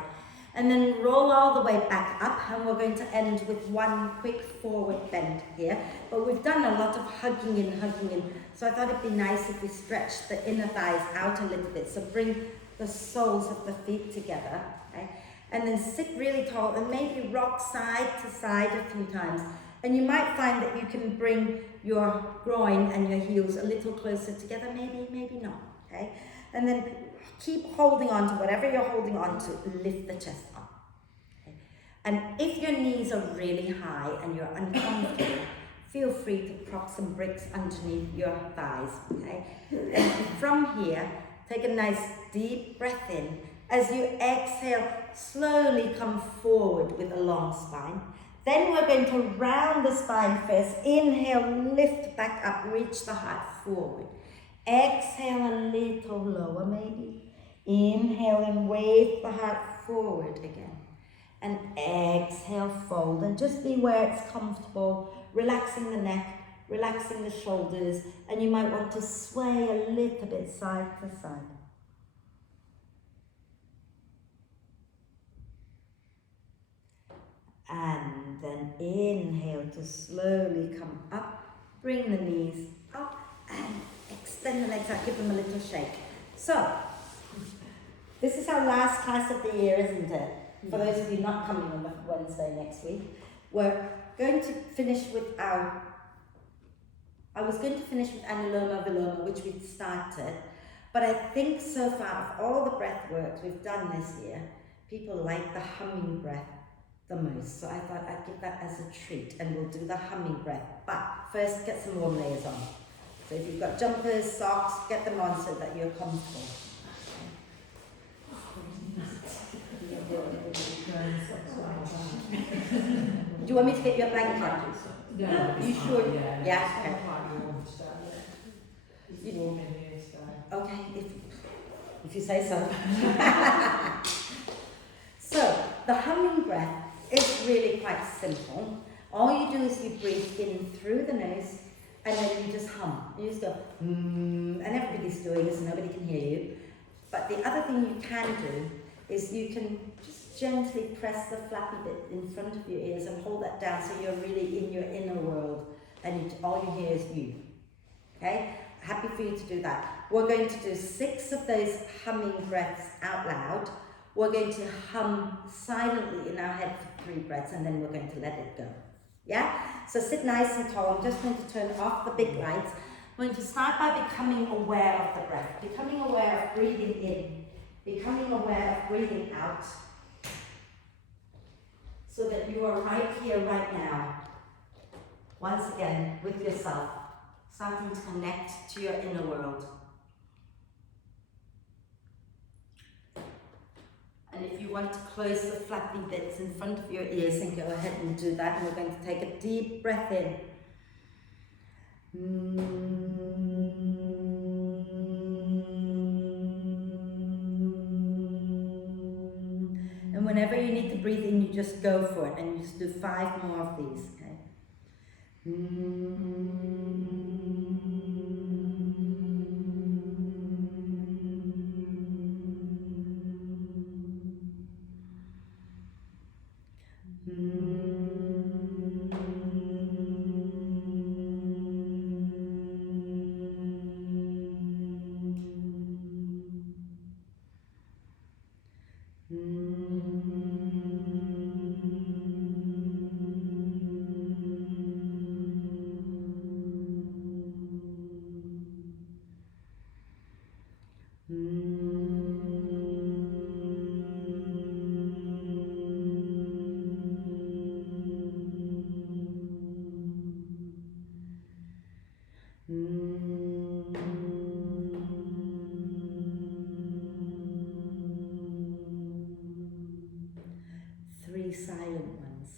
And then roll all the way back up, and we're going to end with one quick forward bend here. But we've done a lot of hugging in, so I thought it'd be nice if we stretched the inner thighs out a little bit. So bring the soles of the feet together, okay? And then sit really tall and maybe rock side to side a few times. And you might find that you can bring your groin and your heels a little closer together, maybe not, okay? And then keep holding on to whatever you're holding on to, lift the chest up. Okay? And if your knees are really high and you're uncomfortable, feel free to prop some bricks underneath your thighs, okay? And from here, take a nice deep breath in. As you exhale, slowly come forward with a long spine. Then we're going to round the spine first. Inhale, lift back up, reach the heart forward. Exhale a little lower maybe. Inhale and wave the heart forward again. And exhale, fold. And just be where it's comfortable, relaxing the neck, relaxing the shoulders. And you might want to sway a little bit side to side. And then inhale to slowly come up, bring the knees up and extend the legs out, give them a little shake. So, this is our last class of the year, isn't it? For those of you not coming on Wednesday next week, we're going to finish with I was going to finish with Anuloma Viloma, which we'd started, but I think so far, of all the breath work we've done this year, people like the humming breath the most. So I thought I'd give that as a treat, and we'll do the humming breath. But first, get some warm layers on. So if you've got jumpers, socks, get them on so that you're comfortable. Do you want me to get you a blanket? No, You sure? Yeah. It's Okay. quite warm today. It's warm in here today. Okay, if you say so. So the humming breath is really quite simple. All you do is you breathe in through the nose, and then you just hum. You just go, and everybody's doing this, nobody can hear you. But the other thing you can do is you can just gently press the flappy bit in front of your ears and hold that down so you're really in your inner world, and all you hear is you. Okay? Happy for you to do that. We're going to do 6 of those humming breaths out loud. We're going to hum silently in our head for 3 breaths, and then we're going to let it go. Yeah? So sit nice and tall. I'm just going to turn off the big lights. I'm going to start by becoming aware of the breath, becoming aware of breathing in, becoming aware of breathing out, so that you are right here, right now, once again, with yourself, starting to connect to your inner world. And if you want to close the flappy bits in front of your ears, then go ahead and do that. And we're going to take a deep breath in. And whenever you need to breathe in, you just go for it. And you just do 5 more of these, okay? Three silent ones.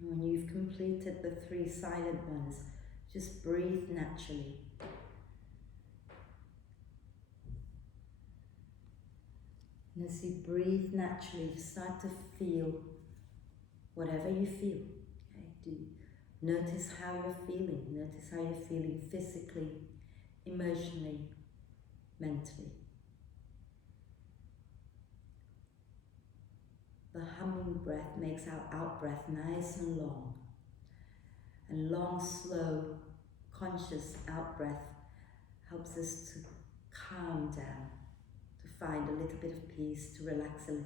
When you've completed the 3 silent ones, just breathe naturally. And as you breathe naturally, you start to feel whatever you feel. Okay? Do notice how you're feeling. Notice how you're feeling physically, emotionally, mentally. The humming breath makes our out breath nice and long. And long, slow, conscious out breath helps us to calm down, to find a little bit of peace, to relax a little.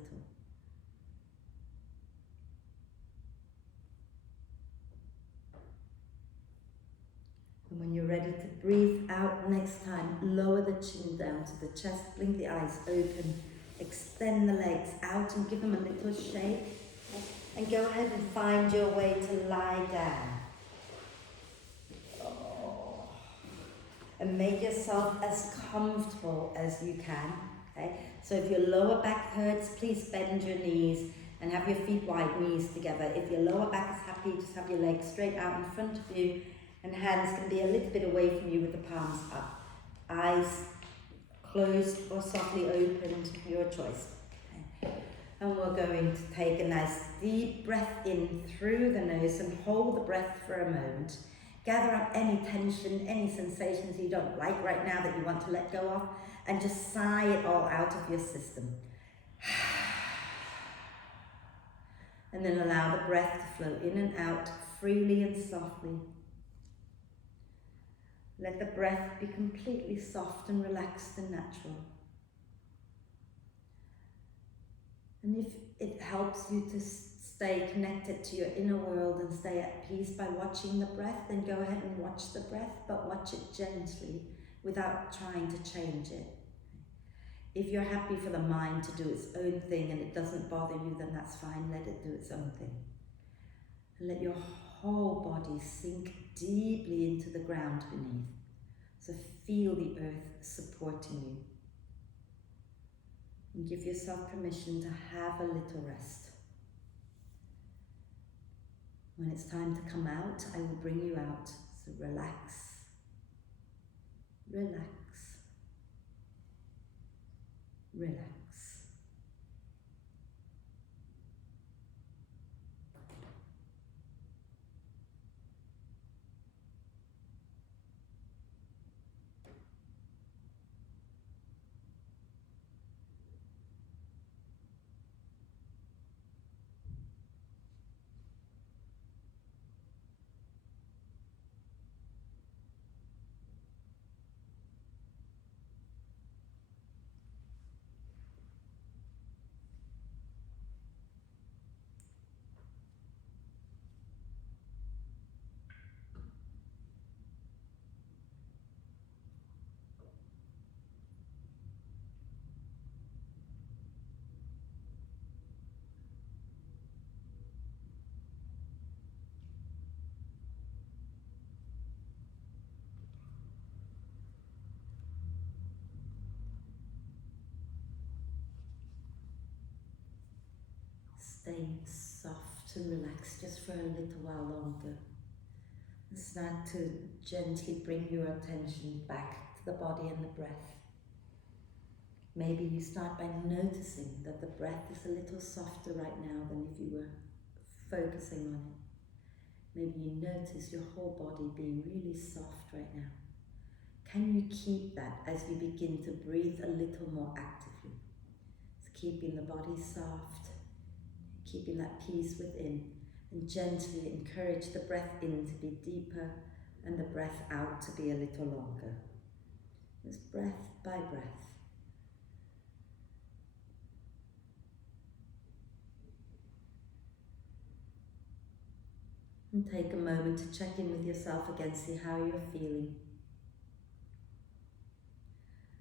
And when you're ready to breathe out next time, lower the chin down to the chest, blink the eyes open, extend the legs out and give them a little shake. And go ahead and find your way to lie down. And make yourself as comfortable as you can. Okay? So if your lower back hurts, please bend your knees and have your feet wide, knees together. If your lower back is happy, just have your legs straight out in front of you and hands can be a little bit away from you with the palms up. Eyes closed or softly opened, your choice. Okay. And we're going to take a nice deep breath in through the nose and hold the breath for a moment. Gather up any tension, any sensations you don't like right now that you want to let go of, and just sigh it all out of your system. And then allow the breath to flow in and out freely and softly. Let the breath be completely soft and relaxed and natural. And if it helps you to stay connected to your inner world and stay at peace by watching the breath, then go ahead and watch the breath, but watch it gently without trying to change it. If you're happy for the mind to do its own thing and it doesn't bother you, then that's fine, let it do its own thing. And let your whole body sink deeply into the ground beneath. So feel the earth supporting you. And give yourself permission to have a little rest. When it's time to come out, I will bring you out. So relax, relax, relax. Stay soft and relaxed just for a little while longer. And start to gently bring your attention back to the body and the breath. Maybe you start by noticing that the breath is a little softer right now than if you were focusing on it. Maybe you notice your whole body being really soft right now. Can you keep that as you begin to breathe a little more actively? So keeping the body soft, keeping that peace within, and gently encourage the breath in to be deeper and the breath out to be a little longer. Just breath by breath. And take a moment to check in with yourself again, see how you're feeling.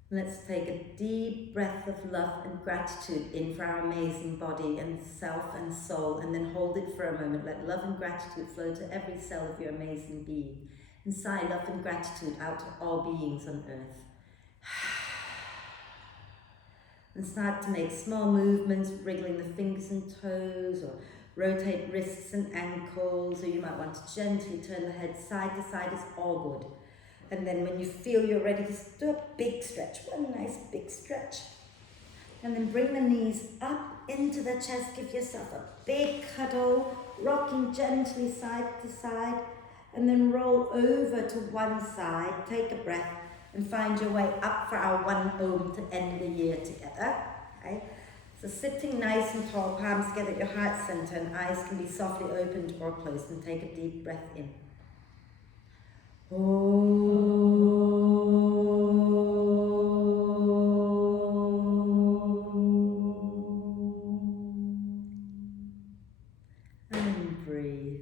Let's take a deep breath of love and gratitude in for our amazing body and self and soul, and then hold it for a moment. Let love and gratitude flow to every cell of your amazing being. And sigh love and gratitude out to all beings on earth. And start to make small movements, wriggling the fingers and toes, or rotate wrists and ankles, or you might want to gently turn the head side to side. It's all good. And then when you feel you're ready, just do a big stretch, one nice big stretch. And then bring the knees up into the chest. Give yourself a big cuddle, rocking gently side to side. And then roll over to one side. Take a breath and find your way up for our one Om to end the year together. Okay? So sitting nice and tall, palms together at your heart center, and eyes can be softly opened or closed. And take a deep breath in. And breathe.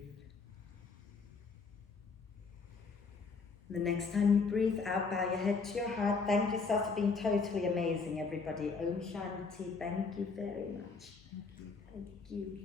The next time you breathe out, bow your head to your heart. Thank yourself for being totally amazing, everybody. Om Shanti. Thank you very much. Thank you.